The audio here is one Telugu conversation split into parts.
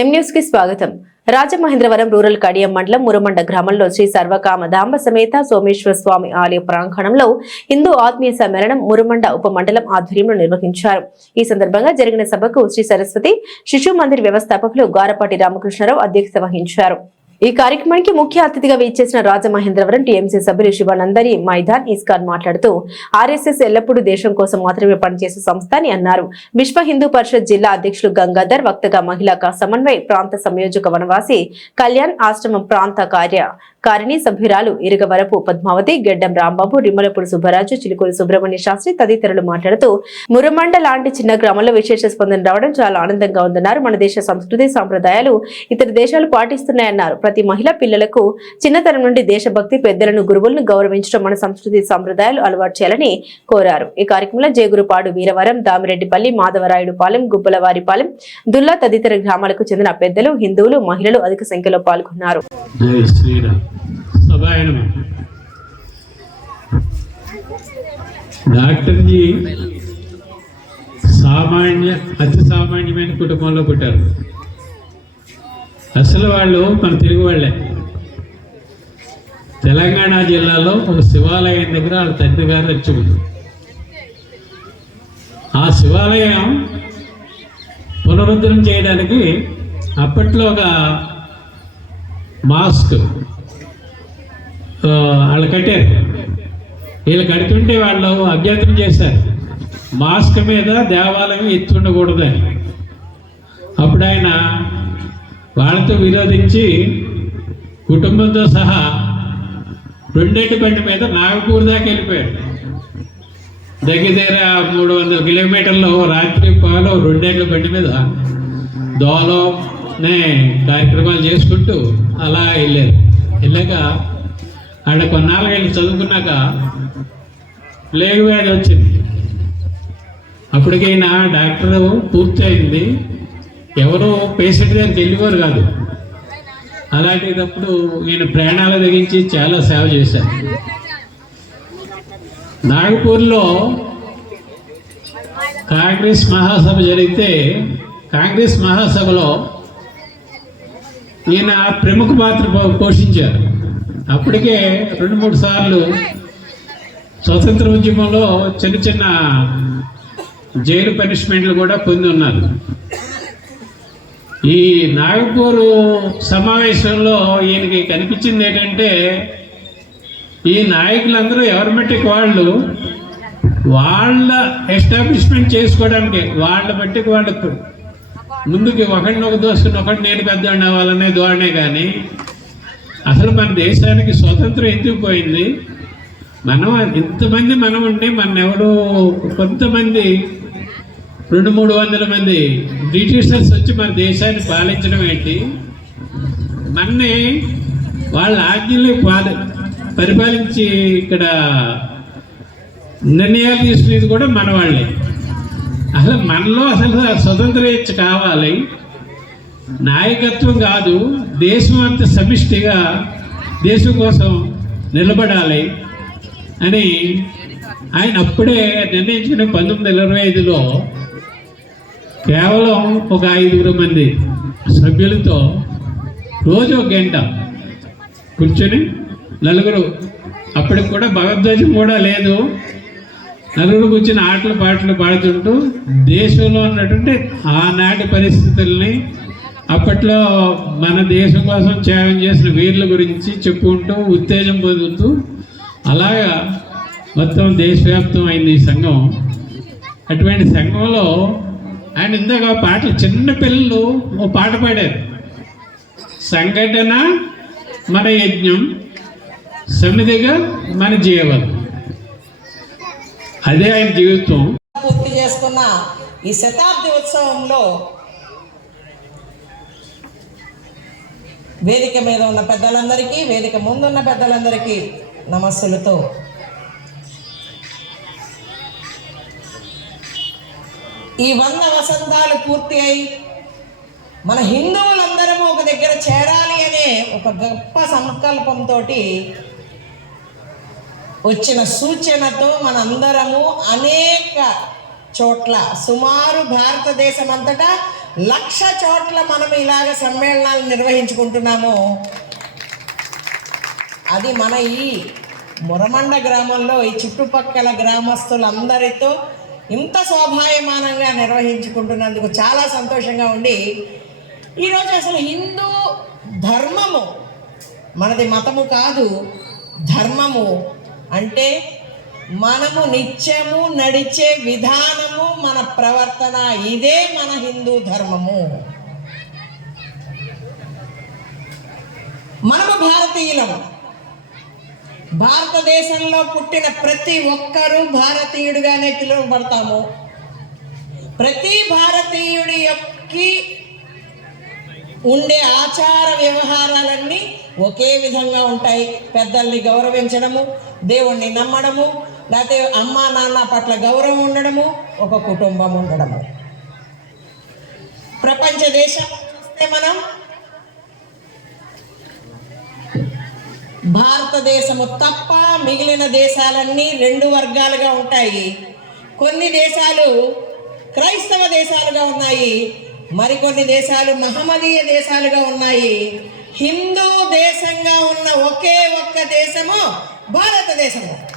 ఎం న్యూస్కి స్వాగతం. రాజమహేంద్రవరం రూరల్ కడియం మండలం మురమండ గ్రామంలో శ్రీ సర్వకామ దాంబ సమేత సోమేశ్వర స్వామి ఆలయ ప్రాంగణంలో హిందూ ఆత్మీయ సమ్మేళనం మురమండ ఉప మండలం ఆధ్వర్యంలో నిర్వహించారు. ఈ సందర్భంగా జరిగిన సభకు శ్రీ సరస్వతి శిశు మందిర్ వ్యవస్థాపకులు గారపాటి రామకృష్ణరావు అధ్యక్షత వహించారు. ఈ కార్యక్రమానికి ముఖ్య అతిథిగా వీచేసిన రాజమహేంద్రవరం టీఎంసీ సభ్యులు శివానందరి మైదాన్ ఇస్కాన్ మాట్లాడుతూ ఆర్ఎస్ఎస్ ఎల్లప్పుడూ దేశం కోసం మాత్రమే పనిచేసే సంస్థ అని అన్నారు. విశ్వ హిందూ పరిషత్ జిల్లా అధ్యక్షులు గంగాధర్ వక్తగా మహిళా సమన్వయ ప్రాంత సంయోజక వనవాసి కళ్యాణ్ ఆశ్రమం ప్రాంత కార్య కారిణి సభ్యురాలు ఇరగవరపు పద్మావతి గెడ్డం రాంబాబు రిమ్మలపూడి సుబ్బరాజు చిలుకూరు సుబ్రహ్మణ్య శాస్త్రి తదితరులు మాట్లాడుతూ మురమండ లాంటి చిన్న గ్రామంలో విశేష స్పందన రావడం చాలా ఆనందంగా ఉందన్నారు. మన దేశ సంస్కృతి సాంప్రదాయాలు ఇతర దేశాలు పాటిస్తున్నాయన్నారు. ప్రతి మహిళ పిల్లలకు చిన్నతనం నుండి దేశభక్తి పెద్దలను గురువులను గౌరవించడం మన సంస్కృతి సాంప్రదాయాలు అలవాటు చేయాలని కోరారు. ఈ కార్యక్రమంలో జయగురుపాడు వీరవరం దామిరెడ్డిపల్లి మాధవరాయుడుపాలెం గుబ్బలవారిపాలెం దుల్లా తదితర గ్రామాలకు చెందిన పెద్దలు హిందువులు మహిళలు అధిక సంఖ్యలో పాల్గొన్నారు. జై డాక్టర్ జీ డాక్టర్జీ సామాన్య అతి సామాన్యమైన కుటుంబంలో పుట్టారు. అసలు వాళ్ళు మన తెలుగు వాళ్ళే. తెలంగాణ జిల్లాలో ఒక శివాలయం దగ్గర వాళ్ళ తండ్రి గారు వచ్చి ఆ శివాలయం పునరుద్ధరణ చేయడానికి అప్పట్లో ఒక మాస్క్ వాళ్ళు కట్టారు. వీళ్ళు కడుతుంటే వాళ్ళు అభ్యర్థన చేశారు. మాస్క్ మీద దేవాలయం ఎత్తి ఉండకూడదని అప్పుడు ఆయన వాళ్ళతో విరోధించి కుటుంబంతో సహా రెండేటి బండి మీద నాగపూర్ దాకా వెళ్ళిపోయాడు. దగ్గర దగ్గర మూడు వందల కిలోమీటర్లు రాత్రి పాలు రెండేళ్ళ బండి మీద దోలోనే కార్యక్రమాలు చేసుకుంటూ అలా వెళ్ళారు. వెళ్ళాక ఆడ కొన్నాళ్ళు వెళ్ళి చదువుకున్నాక ప్లేగ్ వ్యాధి వచ్చింది. అప్పటికైనా డాక్టర్ పూర్తయింది. ఎవరు పేషెంట్ దగ్గరికి వెళ్ళేవారు కాదు. అలాంటిటప్పుడు ఈయన ప్రాణాలు తెగించి చాలా సేవ చేశారు నాగపూర్లో కాంగ్రెస్ మహాసభ జరిగితే కాంగ్రెస్ మహాసభలో ఈయన ప్రముఖ పాత్ర పోషించారు. అప్పటికే రెండు మూడు సార్లు స్వతంత్ర ఉద్యమంలో చిన్న చిన్న జైలు పనిష్మెంట్లు కూడా పొంది ఉన్నారు. ఈ నాగపూర్ సమావేశంలో ఈయనకి కనిపించింది ఏంటంటే ఈ నాయకులందరూ ఎవరి మట్టికి వాళ్ళు వాళ్ళ ఎస్టాబ్లిష్మెంట్ చేసుకోవడానికి వాళ్ళ మట్టికి వాళ్ళు ముందుకి ఒకడిని ఒక దోస్తుని ఒకటి నేను పెద్ద అవ్వాలనే ధోరణే కానీ అసలు మన దేశానికి స్వతంత్రం ఎందుకు పోయింది? మనం ఇంతమంది మనం ఉంటే మన ఎవరు కొంతమంది రెండు మూడు వందల మంది బ్రిటిషర్స్ వచ్చి మన దేశాన్ని పాలించడం ఏంటి? మన్ని వాళ్ళ ఆజ్ఞలు పాలి పరిపాలించి ఇక్కడ నిర్ణయాలు తీసుకునేది కూడా మన వాళ్ళే. అసలు మనలో అసలు స్వతంత్ర ఇచ్చి కావాలి. నాయకత్వం కాదు దేశం అంత సమిష్టిగా దేశం కోసం నిలబడాలి అని ఆయన అప్పుడే నిర్ణయించుకునే పంతొమ్మిది వందల ఇరవై ఐదులో కేవలం ఒక ఐదుగురు మంది సభ్యులతో రోజు ఒక గంట కూర్చొని నలుగురు అప్పటికి కూడా భగవద్ధ్వజం కూడా లేదు. నలుగురు కూర్చొని ఆటలు పాటలు పాడుతుంటూ దేశంలో ఉన్నటువంటి ఆనాటి పరిస్థితుల్ని అప్పట్లో మన దేశం కోసం త్యాగం చేసిన వీరుల గురించి చెప్పుకుంటూ ఉత్తేజం పొందుతూ అలాగా మొత్తం దేశవ్యాప్తం అయింది ఈ సంఘం. అటువంటి సంఘంలో ఆయన ఇందాక పాటలు చిన్న పిల్లలు ఓ పాట పాడారు. సంఘటన మన యజ్ఞం సమిధిగా మన జీవనం. అదే ఆయన జీవితం. పూర్తి చేసుకున్న ఈ శతాబ్ది ఉత్సవంలో వేదిక మీద ఉన్న పెద్దలందరికీ వేదిక ముందున్న పెద్దలందరికీ నమస్సులతో. ఈ వంద వసంతాలు పూర్తి అయి మన హిందువులందరము ఒక దగ్గర చేరాలి అనే ఒక గొప్ప సంకల్పంతో వచ్చిన సూచనతో మనందరము అనేక చోట్ల సుమారు భారతదేశం అంతటా లక్ష చోట్ల మనం ఇలాగ సమ్మేళనాలు నిర్వహించుకుంటున్నామో. అది మన ఈ మురమండ గ్రామంలో ఈ చుట్టుపక్కల గ్రామస్తులందరితో ఇంత శోభాయమానంగా నిర్వహించుకుంటున్నందుకు చాలా సంతోషంగా ఉండి ఈరోజు అసలు హిందూ ధర్మము మనది మతము కాదు ధర్మము అంటే మనము నిత్యము నడిచే విధానము మన ప్రవర్తన ఇదే మన హిందూ ధర్మము. మనము భారతీయులము భారతదేశంలో పుట్టిన ప్రతి ఒక్కరూ భారతీయుడిగానే పిలువబడతాము. ప్రతి భారతీయుడి యొక్క ఉండే ఆచార వ్యవహారాలన్నీ ఒకే విధంగా ఉంటాయి. పెద్దల్ని గౌరవించడము దేవుణ్ణి నమ్మడము లేకపోతే అమ్మా నాన్న పట్ల గౌరవం ఉండడము ఒక కుటుంబం ఉండడము. ప్రపంచ దేశం చూస్తే మనం భారతదేశము తప్ప మిగిలిన దేశాలన్నీ రెండు వర్గాలుగా ఉంటాయి. కొన్ని దేశాలు క్రైస్తవ దేశాలుగా ఉన్నాయి మరికొన్ని దేశాలు మహమ్మదీయ దేశాలుగా ఉన్నాయి. హిందూ దేశంగా ఉన్న ఒకే ఒక్క దేశము భారతదేశము.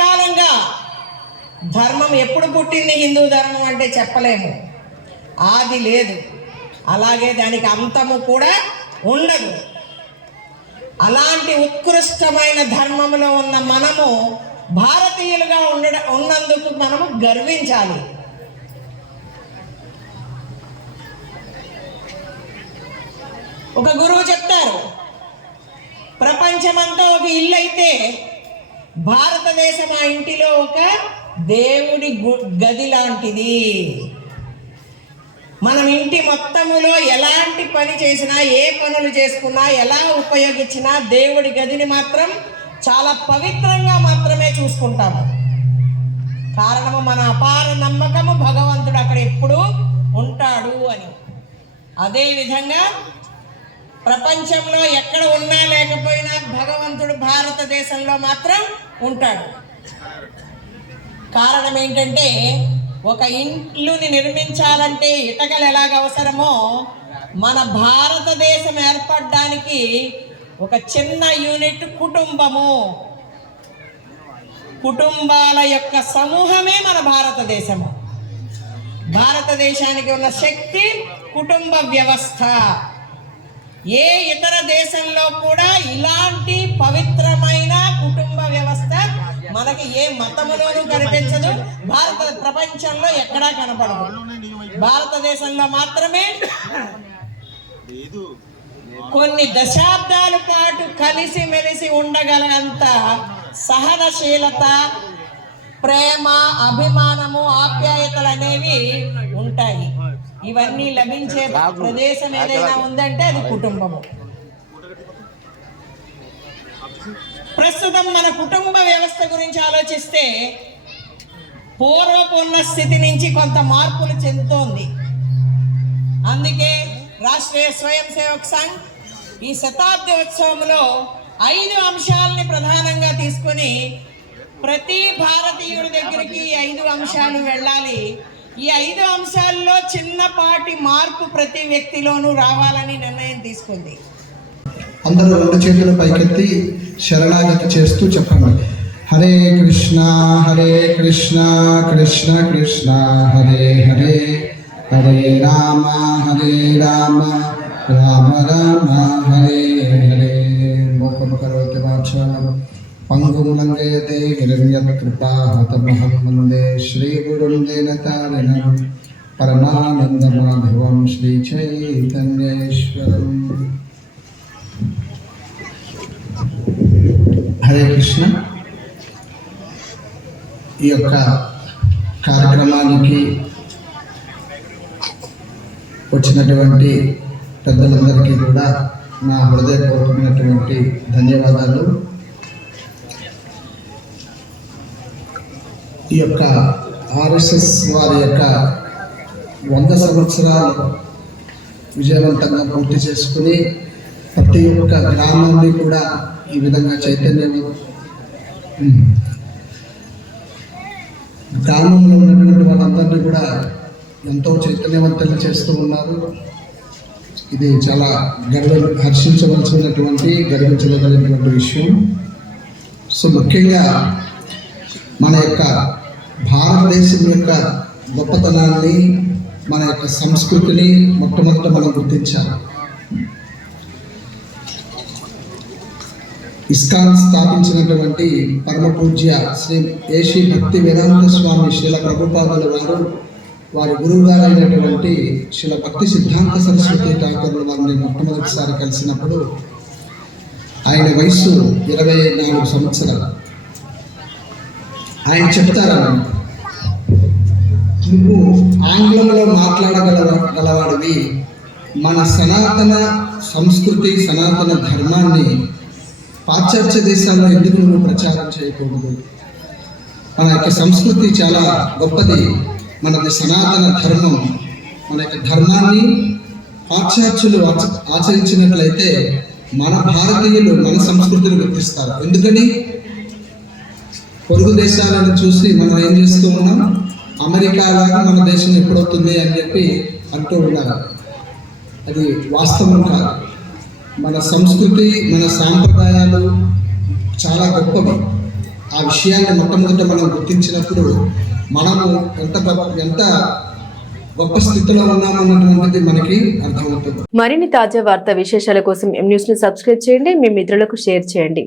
కాలంగా ధర్మం ఎప్పుడు పుట్టింది హిందూ ధర్మం అంటే చెప్పలేము. ఆది లేదు. అలాగే దానికి అంతము కూడా ఉండదు. అలాంటి ఉత్కృష్టమైన ధర్మంలో ఉన్న మనము భారతీయులుగా ఉండ ఉన్నందుకు మనము గర్వించాలి. ఒక గురువు చెప్తారు ప్రపంచమంతా ఒక ఇల్లు అయితే భారతదేశం ఆ ఇంటిలో ఒక దేవుడి గది లాంటిది. మనం ఇంటి మొత్తములో ఎలాంటి పని చేసినా ఏ పనులు చేసుకున్నా ఎలా ఉపయోగించినా దేవుడి గదిని మాత్రం చాలా పవిత్రంగా మాత్రమే చూసుకుంటాము కారణము మన అపార నమ్మకము భగవంతుడు అక్కడ ఎప్పుడూ ఉంటాడు అని. అదేవిధంగా ప్రపంచంలో ఎక్కడ ఉన్నా లేకపోయినా భగవంతుడు భారతదేశంలో మాత్రం ఉంటాడు. కారణం ఏంటంటే ఒక ఇంట్లుని నిర్మించాలంటే ఇటకలు ఎలాగ అవసరమో మన భారతదేశం ఏర్పడడానికి ఒక చిన్న యూనిట్ కుటుంబము. కుటుంబాల యొక్క సమూహమే మన భారతదేశము. భారతదేశానికి ఉన్న శక్తి కుటుంబ వ్యవస్థ. ఏ ఇతర దేశంలో కూడా ఇలాంటి పవిత్రమైన కుటుంబ వ్యవస్థ మనకి ఏ మతములోనూ కనిపించదు. భారత ప్రపంచంలో ఎక్కడా కనపడదు. భారతదేశంలో మాత్రమే కొన్ని దశాబ్దాల పాటు కలిసి మెలిసి ఉండగలంత సహనశీలత ప్రేమ అభిమానము ఆప్యాయతలు అనేవి ఉంటాయి. ఇవన్నీ లభించే ప్రదేశం ఏదైనా ఉందంటే అది కుటుంబము. ప్రస్తుతం మన కుటుంబ వ్యవస్థ గురించి ఆలోచిస్తే పూర్వపు ఉన్న స్థితి నుంచి కొంత మార్పులు చెందుతోంది. అందుకే రాష్ట్రీయ స్వయం సేవక్ సంఘ్ ఈ శతాబ్ది ఉత్సవంలో ఐదు అంశాలని ప్రధానంగా తీసుకొని ప్రతి భారతీయుడి దగ్గరికి ఈ ఐదు అంశాలు వెళ్ళాలి. ఈ ఐదు అంశాల్లో చిన్నపాటి మార్పు ప్రతి వ్యక్తిలోనూ రావాలని నిర్ణయం తీసుకుంది. అందరూ రెండు చేతులు పైకెత్తి శరణాగతి చేస్తూ చెప్పండి. హరే కృష్ణ హరే కృష్ణ కృష్ణ కృష్ణ హరే హరే. హరే రామ హరే రామ రామ రామ హరే హరే. మోకం కరోతి వాచాలం పంగుం లంఘయతే గిరివ్యత్ కృపాహతమహం వందే శ్రీగురుం దీనతారిణం పరమానందమాధవం శ్రీ చైతన్యేశ్వరం హరే కృష్ణ. ఈ యొక్క కార్యక్రమానికి వచ్చినటువంటి పెద్దలందరికీ కూడా నా హృదయపూర్వకమైనటువంటి ధన్యవాదాలు. ఈ యొక్క ఆర్ఎస్ఎస్ వారి యొక్క వంద సంవత్సరాలు విజయవంతంగా పూర్తి చేసుకుని ప్రతి ఒక్క గ్రామాన్ని కూడా ఈ విధంగా చైతన్యం గ్రామంలో ఉన్నటువంటి వాళ్ళందరినీ కూడా ఎంతో చైతన్యవంతంగా చేస్తూ ఉన్నారు. ఇది చాలా గర్వ హర్షించవలసినటువంటి గర్వించదగినటువంటి విషయం. సో ముఖ్యంగా మన యొక్క భారతదేశం యొక్క గొప్పతనాన్ని మన యొక్క సంస్కృతిని మొట్టమొదట మనం గుర్తించాలి. ఇస్కాన్ స్థాపించినటువంటి పరమ పూజ్య శ్రీ ఏషి భక్తి వేదాంత స్వామి శిల ప్రభుపాదుల వారు వారి గురువు గారైనటువంటి శిల భక్తి సిద్ధాంత సరస్వతి ఠాకూర్లు వారిని మొట్టమొదటిసారి కలిసినప్పుడు ఆయన వయస్సు ఇరవై నాలుగు సంవత్సరాలు. ఆయన చెప్తారన్నమాట నువ్వు ఆంగ్లంలో మాట్లాడగల గలవాడివి. మన సనాతన సంస్కృతి సనాతన ధర్మాన్ని పాశ్చాత్య దేశాల్లో ఎందుకు నువ్వు ప్రచారం చేయకూడదు? మన యొక్క సంస్కృతి చాలా గొప్పది. మనది సనాతన ధర్మం. మన యొక్క ధర్మాన్ని పాశ్చాత్యులు ఆచ- ఆచరించినట్లయితే మన భారతీయులు మన సంస్కృతిని గుర్తిస్తారు. ఎందుకని? పొరుగు దేశాలను చూసి మనం ఏం చేస్తూ ఉన్నాం? అమెరికా లాగా మన దేశం ఎప్పుడవుతుంది అని చెప్పి అంటూ ఉన్నారు. అది వాస్తవం కాదు. మన సంస్కృతి మన సాంప్రదాయాలు చాలా గొప్పవి. ఆ విషయాన్ని మొట్టమొదట మనం గుర్తించినప్పుడు మనము ఎంత ఎంత గొప్ప స్థితిలో ఉన్నామన్నటువంటిది మనకి అర్థమవుతుంది. మరిన్ని తాజా వార్త విశేషాల కోసం ఎం న్యూస్ని సబ్స్క్రైబ్ చేయండి. మీ మిత్రులకు షేర్ చేయండి.